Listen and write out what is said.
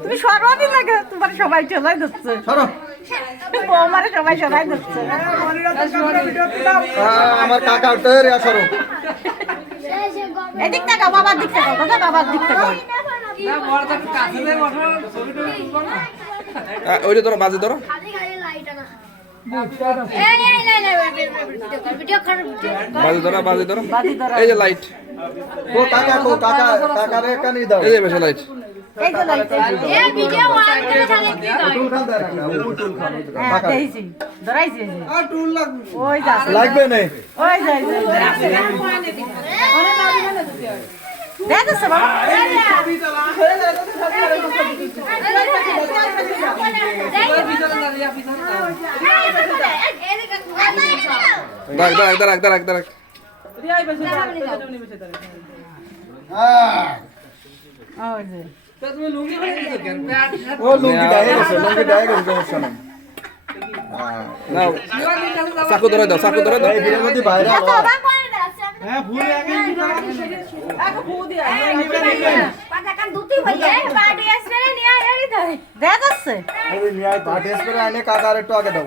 তুমি সরোয়ানি লাগে তোমার সবাই চলাই দিচ্ছে বৌমারে সবাই চলাই দিচ্ছে আমার কাকা উঠতে সরো এদিক থেকে বাবার দিক থেকে দাদা বাবার দিক থেকে ওইটা ধরো বাজে ধরো বাজে ধরো এই যে লাইট ও কাকা কাকারে কানি দাও এই যে বেশি লাইট এই তো লাইট এই ভিডিও অন করে তাহলে কি দাও টুল খান দে রাখা টুল খান দেইছি ধরাইছি আর টুল লাগবে ওই যা লাগবে না ওই যাই দেখছ বাবা দাঁড়াক ও লুঙ্গি ডায়ে গেছে সমস্যা নাই নাও চাকু ধরে দাও এই ভিড়ের মধ্যে বাইরে হ্যাঁ ভুল আগে আগে ফু দিয়া পাটা কান দুটি হইছে বাড়ি আসলে নিয়ে আইরি ধরে দেখছ এই নিয়ে পার্টি স্প্রে আনে কাকার একটু আগে দাও